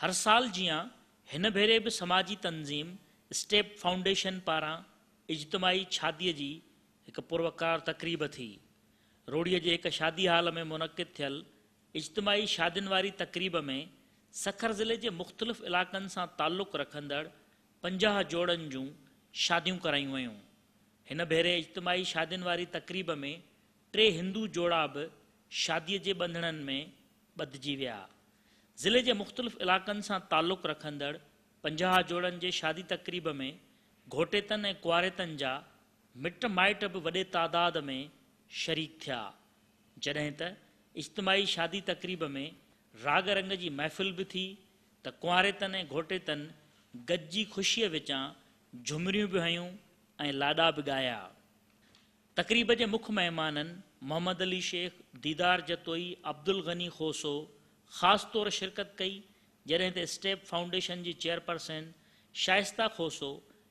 हर साल जियां हिन भेरे भी समाजी तंजीम स्टेप फाउंडेशन पारां इज्तमाही शादीअ जी हिकु पुरवकार तकरीब थी। रोड़ीअ जे हिकु शादी हाल में मुनक़िद थियल इज्तमाही शादियुनि वारी तकरीब में सखर ज़िले जे मुख़्तलिफ़ इलाक़नि सां ताल्लुक़ रखंदड़ 50 जोड़नि जूं शादियूं करायूं वयूं। हिन भेरे इज्तमाही शादियुनि वारी तकरीब में 3 हिंदू जोड़ा भी शादीअ जे बंधणनि में ॿधिजी विया। ज़िले जे मुख़्तलिफ़ इलाक़नि सां ताल्लुक़ रखंदड़ 50 जोड़नि जे शादी तकरीब में घोटेतनि ऐं कुआरेतनि जा मिट माइट भी वॾे तादाद में शरीक थिया, जॾहिं त इज्तमाही शादी तकरीब में राग रंग जी महफ़िल भी थी त कुआरेतनि ऐं घोटेतनि गॾिजी ख़ुशीअ विचां झुमरियूं भी हयूं ऐं लाॾा भी ॻाया। तकरीब जे मुख्य मेहमाननि मोहम्मद अली शेख, दीदार जतोई, अब्दुल गनी खोसो ख़ास तौर शिरकत कई, जॾहिं त स्टेप फाउंडेशन जी चेयरपर्सन शाइस्ता खोसो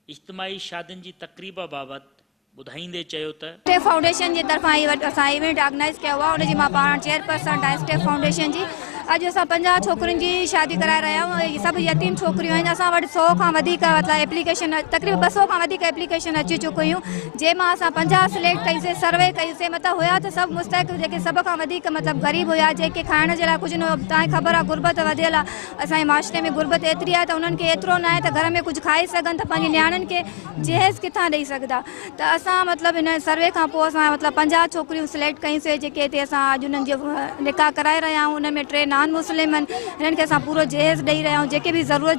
इज्तमाही शादियुनि जी तकरीब बाबति ॿुधाईंदे चयो त स्टेप फाउंडेशन जी तरफ़ां असां इवेंट ऑर्गेनाइज़ कयो आहे। उनजी मां पाण चेयरपर्सन आहियां स्टेप फाउंडेशन जी। अॼु असां 50 छोकिरियुनि जी शादी कराए रहिया आहियूं। सभु यतीम छोकिरियूं आहिनि। असां वटि 100 खां वधीक मतिलबु एप्लीकेशन, तक़रीबन 200 खां वधीक एप्लीकेशन अची चुकियूं, जंहिंमां असां 50 सिलेक्ट कईसीं, सर्वे कईसीं। मतिलबु हुया त सभु मुस्तहिक, जेके सभ खां वधीक मतिलबु ग़रीब हुया, जेके खाइण जे लाइ कुझु न, तव्हांखे ख़बर आहे गुरबत वधियल आहे असांजे माशरे में। गुरबत एतिरी आहे त उन्हनि खे एतिरो न आहे त घर में कुझु खाई सघनि, त पंहिंजी नियाणियुनि खे जहेज़ किथां ॾेई सघंदा। त असां मतिलबु हिन सर्वे खां पोइ असां मतिलबु 50 छोकिरियूं सिलेक्ट कयूंसीं, जेके हिते असां अॼु उन्हनि जो निकाह कराए रहिया आहियूं। उन में 3 नॉन मुस्लिम आहिनि। हिननि खे असां पूरो जहेज़ ॾेई रहिया आहियूं। जेके बि ज़रूरत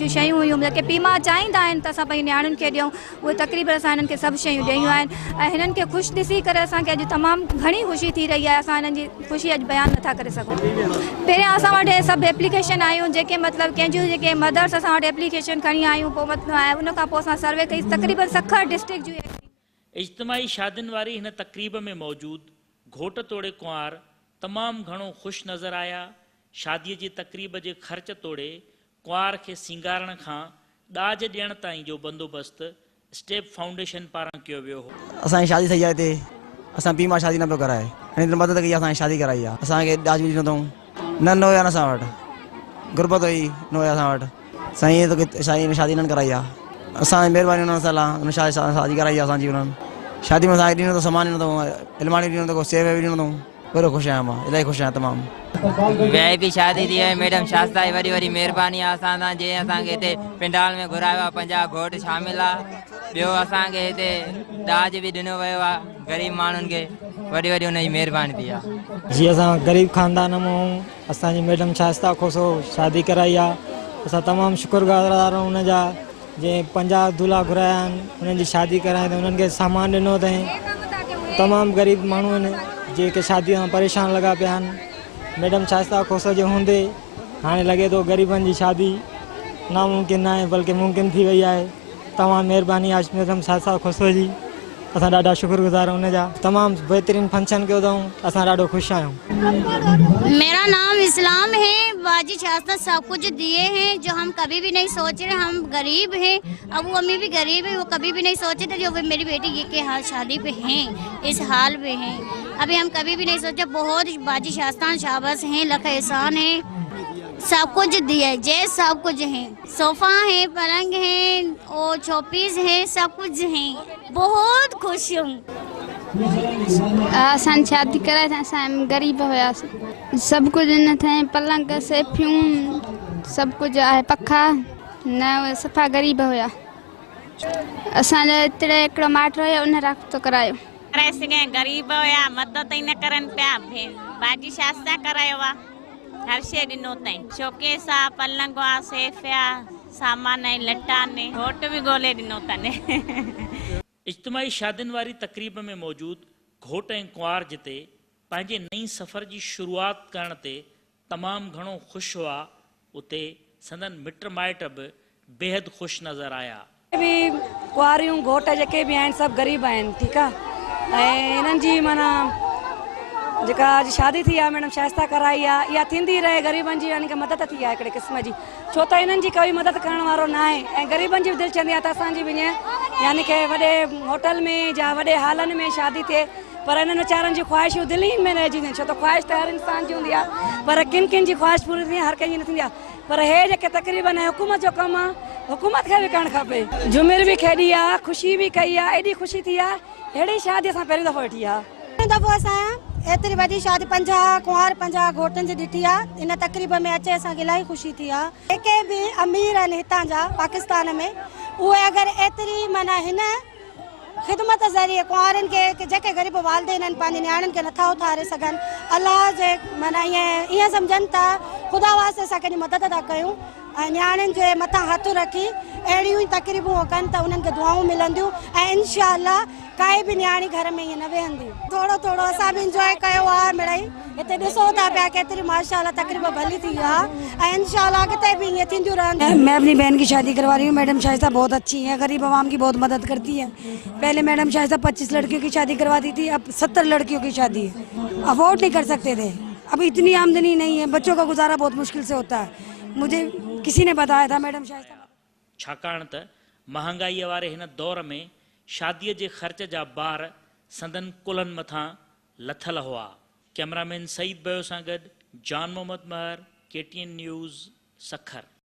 जूं शयूं हुयूं, जेके पीमा चाहींदा आहिनि त असां पंहिंजी नियाणियुनि खे ॾियूं, उहे तक़रीबन असां हिननि खे सभु शयूं ॾेयूं आहिनि। ऐं हिननि खे ख़ुशि ॾिसी करे असांखे अॼु तमामु घणी ख़ुशी थी रही आहे। असां हिननि जी ख़ुशी अॼु बयानु नथा करे सघूं। पहिरियां असां वटि सभु एप्लीकेशन आयूं, जेके मतिलबु कंहिंजूं जेके मदर्स असां वटि एप्लीकेशन खणी आयूं। पोइ मतिलबु उन खां पोइ असां सर्वे कई, तक़रीबन सखर डिस्ट्रिक्ट जूं। इज्तमाही शादियुनि वारी हिन तकरीब में मौजूद घोट तोड़े कुंवार तमामु घणो ख़ुशि नज़र आया। शादीअ जी तकरीब जे ख़र्च तोड़े कुंवार खे सिंगारण खां ॾाज ॾियण ताईं जो बंदोबस्त स्टेप फाउंडेशन पारां कयो वियो हो। असांजी शादी थी आहे हिते, असां पीउ मां शादी न पियो कराए, हिन मदद कई, असांजी शादी कराई आहे। असांखे ॾाज बि ॾिनो अथऊं, न हुया न असां वटि, गुरबत हुई न हुया असां वटि। साईं शादी न कराई आहे, असांजी महिरबानी उन्हनि सां उन शादी कराई आहे असांजी। उन्हनि शादी में असांखे ॾिनो अथऊं, सामान ॾिनो अथऊं, इलमाणी ॾिनो अथऊं, सेव बि ॾिनो अथऊं। ॾाढो ख़ुशि आहियां मां, इलाही ख़ुशि आहियां तमामु। VIP शादी थी आहे, मैडम शास्ता जी वॾी वॾी महिरबानी आहे असां सां, जंहिं असांखे हिते पिंडाल में घुरायो आहे। 50 घोट शामिल आहे। ॿियो असांखे हिते ॾाज बि ॾिनो वियो आहे ग़रीब माण्हुनि खे, वॾी वॾी हुनजी महिरबानी थी आहे। जी असां ग़रीब ख़ानदान मां असांजी मैडम शास्ता खोसो शादी कराई आहे। असां तमामु शुक्रगुज़ार आहियूं हुनजा, जंहिं 50 दूल्हा घुराया आहिनि, हुननि जी शादी कराई त हुननि खे सामान ॾिनो अथई। तमामु ग़रीब माण्हू आहिनि जेके शादीअ खां परेशान लॻा पिया आहिनि। मैडम शास्ता खोसो जे हूंदे हाणे लॻे थो ग़रीबनि जी शादी नामुमकिन न आहे, बल्कि मुमकिन थी वई आहे। तमामु महिरबानी आहे मैडम शास्ता खोसो जी, असां ॾाढा शुक्रगुज़ार आहियूं हुनजा। तमामु बहितरीन फंक्शन कयो अथऊं, असां ॾाढो ख़ुशि आहियूं। मेरा नाम इस्लाम है। बाजी शास्ता सब कुछ दिए हैं जो हम कभी भी नहीं सोच रहे। हम गरीब हैं, अबू अम्मी भी गरीब है, वो कभी भी नहीं सोचे थे जो मेरी बेटी ये के हाल शादी पे हैं, इस हाल पे हैं। अभी हम कभी भी नहीं सोचे। बहुत बाजी शास्ता शाबाश हैं, लख एहसान है, सब कुछ दिए जय, सब कुछ है। सोफा है, पलंग है और शोपीस है, सब कुछ है। बहुत खुश हूँ। असां शादी कराए था, असां ग़रीब हुआसीं। सभु कुझु न थे, पलंग सेफियूं सभु कुझु आहे, पखा न, सफ़ा ग़रीब हुया। असांजो हिते हिकिड़ो माइट हुयो, उन राब्तो करायो। कराए सघे, ग़रीब हुया, मदद ई न करनि पिया। बाजी शास्ता करायो आहे, हर शइ ॾिनो अथई। शोकेस आहे, पलंग आहे, सेफ आहे, सामान ऐं लटा ने, घोट बि ॻोल्हे ॾिनो अथनि। इज्तमाही शादियुनि वारी तकरीब में मौजूद घोट ऐं कुंवार जिते पंहिंजे नई सफ़र जी शुरूआति करण ते तमामु घणो ख़ुशि हुआ, उते संदन मिट माइट बि बेहद ख़ुशि नज़र आया। भी कुआरियूं घोट जेके बि आहिनि सभु ग़रीब आहिनि, ठीकु आहे। ऐं हिननि जी माना जेका अॼु शादी थी आहे मैडम शाइस्ता कराई आहे, इहा थींदी रहे। ग़रीबनि जी यानी कि मदद थी आहे हिकिड़े क़िस्म जी, छो त हिननि जी कोई मदद करण वारो न आहे। ऐं ग़रीबनि जी बि दिलि चवंदी आहे त असांजी बि ईअं यानी कि वॾे होटल में या वॾे हालनि में शादी थिए, पर इन्हनि वीचारनि जी ख़्वाहिशूं दिलि में रहिजी वेंदियूं छो त ख़्वाहिश त हर इंसान जी हूंदी आहे पर किन किन जी ख़्वाहिश पूरी थींदी आहे हर कंहिंजी न थींदी आहे पर हे जेके तक़रीबन हुकूमत जो कमु आहे हुकूमत खे बि करणु खपे झुमिर बि खेॾी आहे ख़ुशी बि कई आहे एॾी ख़ुशी थी आहे अहिड़ी शादी असां पहिरियों दफ़ो वेठी आहे दफ़ो असां एतिरी वॾी शादी 50 कुंवार 50 घोटनि जी ॾिठी आहे इन तक़रीब में अचे असांखे इलाही ख़ुशी थी आहे जेके बि अमीर आहिनि हितां जा पाकिस्तान में उहे अगरि एतिरी माना हिन ख़िदमत ज़रिए कुंवारनि खे जेके ग़रीब वालदेन आहिनि पंहिंजे नियाणियुनि खे नथा उथारे सघनि अलाह जे माना ईअं सम्झनि था ख़ुदा वास्ते असां कॾहिं मदद था कयूं ऐं नियाणियुनि जे मथां हथु रखी अहिड़ियूं ई तक़रीबूं कनि त उन्हनि खे दुआऊं मिलंदियूं ऐं इनशा अल्लाह काई बि नियाणी घर में ईअं न वेहंदी थोरो थोरो असां बि इंजॉय कयो आहे मिड़ई हिते ॾिसो था पिया केतिरी माशाअल्लाह तक़रीब भली थी आहे ऐं इनशा अल्लाह अॻिते बि ईअं थींदियूं रहंदियूं मैं अपनी बहन की शादी करवा रही हूँ मैडम शाइस्ता बहुत अच्छी है गरीब आवाम की बहुत मदद करती है पहले मैडम शाइस्ता 25 लड़कियों की शादी करवाती थी अब 70 लड़कियों की शादी है अफोर्ड नहीं कर सकते थे अब इतनी आमदनी नहीं है बच्चों का गुजारा बहुत मुश्किल से होता है मुझे किसी ने बताया था मैडम शाइस्ता छाकाणि त महांगाईअ वारे हिन दौर में शादीअ जे ख़र्च जा बार संदन कुलनि मथां लथल हुआ। कैमरामैन सईद बयो सां गॾु जॉन मोहम्मद महर, KTN न्यूज़, सखर।